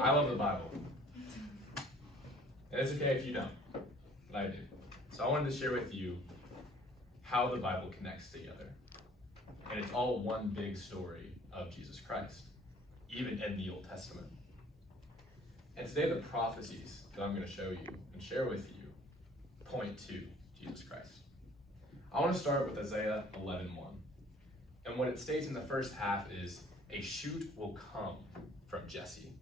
I love the Bible. And it's okay if you don't, but I do. So I wanted to share with you how the Bible connects together. And it's all one big story of Jesus Christ, even in the Old Testament. And today the prophecies that I'm going to show you and share with you point to Jesus Christ. I want to start with Isaiah 11:1. And what it states in the first half is, a shoot will come from Jesse.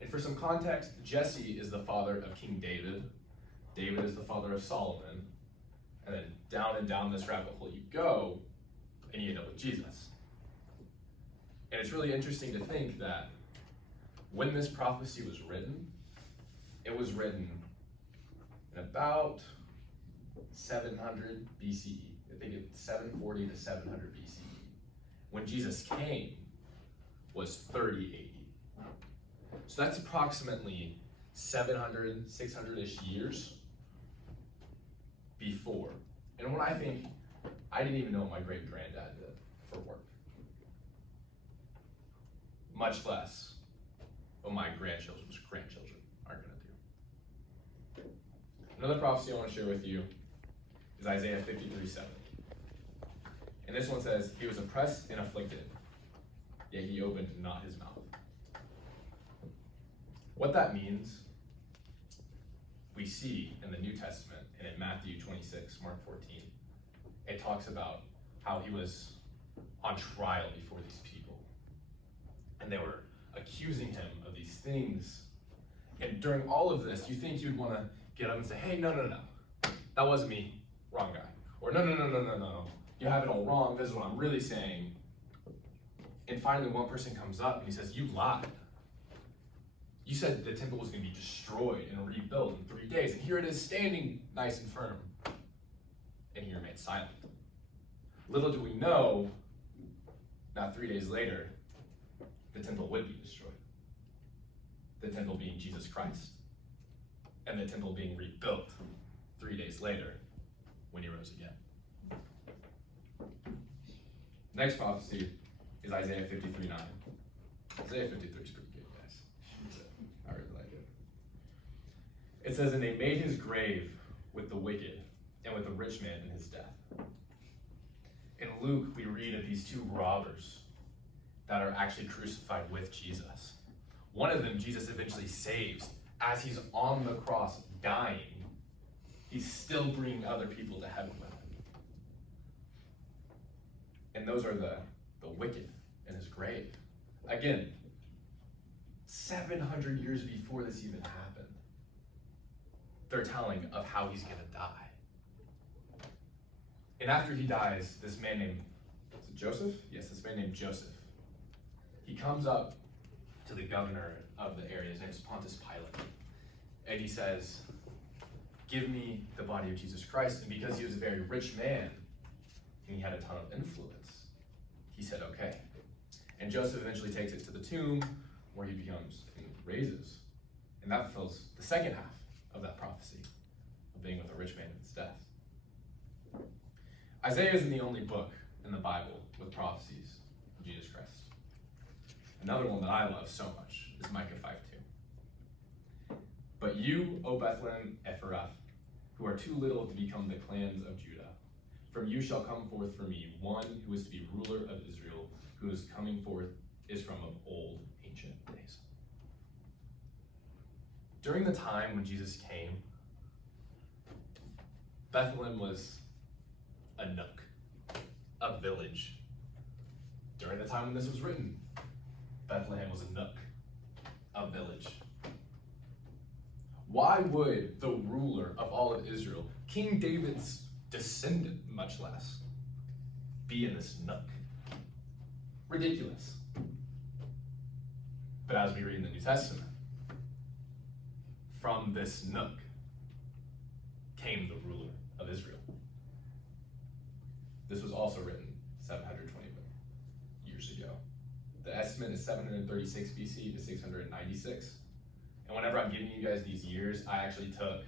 And for some context, Jesse is the father of King David. David is the father of Solomon. And then down this rabbit hole you go, and you end up with Jesus. And it's really interesting to think that when this prophecy was written, it was written in about 700 BCE. I think it's 740 to 700 BCE. When Jesus came was 30 AD. So that's approximately 700, 600-ish years before. And when I think, I didn't even know what my great-granddad did for work. Much less what my grandchildren's grandchildren are going to do. Another prophecy I want to share with you is Isaiah 53:7. And this one says, he was oppressed and afflicted, yet he opened not his mouth. What that means, we see in the New Testament and in Matthew 26, Mark 14. It talks about how he was on trial before these people. And they were accusing him of these things. And during all of this, you think you'd want to get up and say, hey, no, that wasn't me, wrong guy. Or no, you have it all wrong, this is what I'm really saying. And finally one person comes up and he says, you lied. You said the temple was going to be destroyed and rebuilt in 3 days, and here it is standing nice and firm. And you remain silent. Little do we know, not 3 days later, the temple would be destroyed. The temple being Jesus Christ. And the temple being rebuilt 3 days later when he rose again. Next prophecy is Isaiah 53:9. Isaiah 53 is pretty good, guys. I really like it. It says, and they made his grave with the wicked and with the rich man in his death. In Luke, we read of these two robbers that are actually crucified with Jesus. One of them, Jesus eventually saves. As he's on the cross dying, he's still bringing other people to heaven with him. And those are the wicked in his grave. Again, 700 years before this even happened, they're telling of how he's going to die. And after he dies, this man named, is it Joseph? Yes, this man named Joseph. He comes up to the governor of the area, his name is Pontius Pilate, and he says, give me the body of Jesus Christ. And because he was a very rich man, and he had a ton of influence, he said, okay. And Joseph eventually takes it to the tomb, where he becomes and raises. And that fulfills the second half of that prophecy, of being with a rich man in his death. Isaiah isn't the only book in the Bible with prophecies of Jesus Christ. Another one that I love so much is Micah 5:2. But you, O Bethlehem Ephrath, who are too little to become the clans of Judah, from you shall come forth for me one who is to be ruler of Israel, who is coming forth is from of old ancient days. During the time when Jesus came, Bethlehem was a nook, a village. During the time when this was written, Bethlehem was a nook, a village. Why would the ruler of all of Israel, King David's descendant much less, be in this nook? Ridiculous. But as we read in the New Testament, from this nook came the ruler of Israel. This was also written 720 years ago. The estimate is 736 BC to 696. And whenever I'm giving you guys these years, I actually took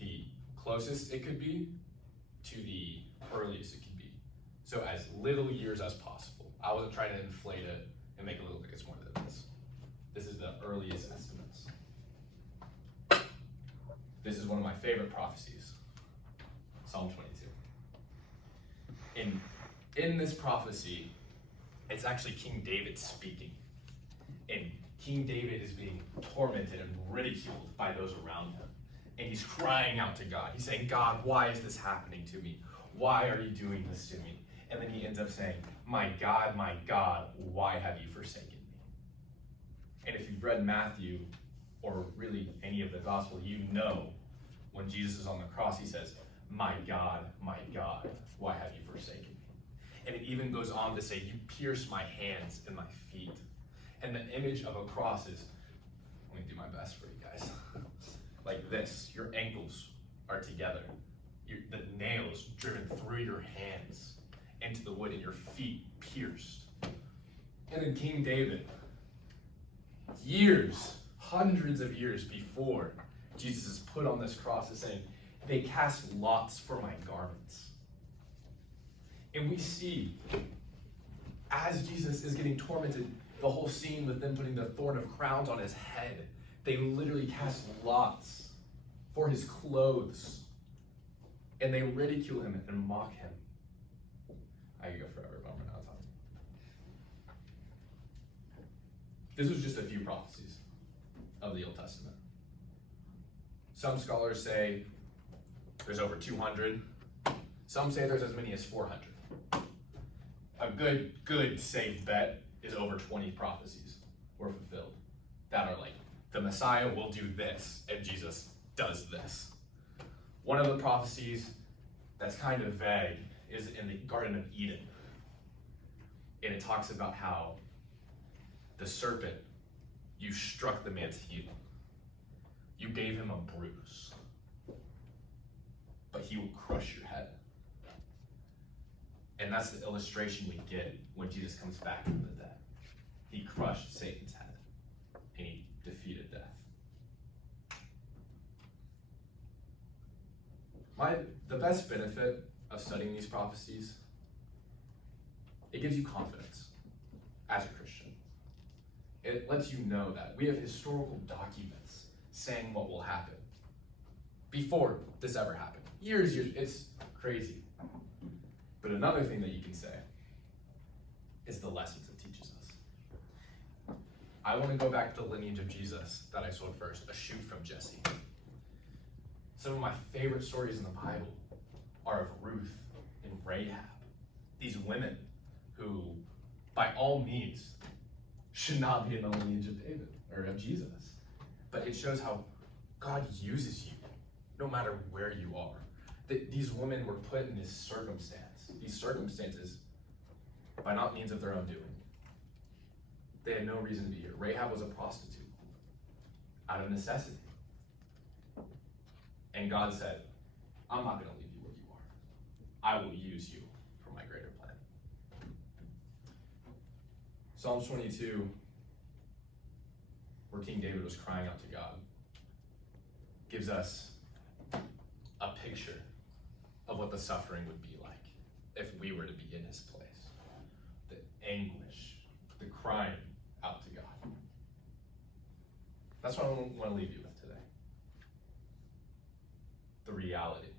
the closest it could be to the earliest it could be. So as little years as possible. I wasn't trying to inflate it and make it look like it's more than this. This is the earliest estimates. This is one of my favorite prophecies, Psalm 22. In this prophecy, it's actually King David speaking. And King David is being tormented and ridiculed by those around him. And he's crying out to God. He's saying, God, why is this happening to me? Why are you doing this to me? And then he ends up saying, my God, why have you forsaken me? And if you've read Matthew, or really any of the gospel, you know when Jesus is on the cross, he says, my God, why have you forsaken me? And it even goes on to say, you pierced my hands and my feet. And the image of a cross is, let me do my best for you guys. Like this, your ankles are together. The nails driven through your hands into the wood and your feet pierced. And then King David, years, hundreds of years before Jesus is put on this cross, is saying, they cast lots for my garments. And we see, as Jesus is getting tormented, the whole scene with them putting the thorn of crowns on his head, they literally cast lots for his clothes. And they ridicule him and mock him. I could go forever, but I'm running out of time. This was just a few prophecies of the Old Testament. Some scholars say there's over 200. Some say there's as many as 400. A good safe bet is over 20 prophecies were fulfilled that are like, the Messiah will do this, and Jesus does this. One of the prophecies that's kind of vague is in the Garden of Eden. And it talks about how the serpent, you struck the man's heel. You gave him a bruise, but he will crush your head. And that's the illustration we get when Jesus comes back from the dead. He crushed Satan's head, and he defeated death. The best benefit of studying these prophecies, it gives you confidence as a Christian. It lets you know that we have historical documents saying what will happen before this ever happened. Years, it's crazy. But another thing that you can say is the lessons it teaches us. I want to go back to the lineage of Jesus that I showed first, a shoot from Jesse. Some of my favorite stories in the Bible are of Ruth and Rahab. These women who, by all means, should not be in the lineage of David or of Jesus. But it shows how God uses you no matter where you are. These women were put in this circumstance. These circumstances by not means of their own doing. They had no reason to be here. Rahab was a prostitute out of necessity. And God said, I'm not going to leave you where you are. I will use you for my greater plan. Psalms 22, where King David was crying out to God, gives us a picture of what the suffering would be like if we were to be in his place. The anguish, the crying out to God. That's what I want to leave you with today. The reality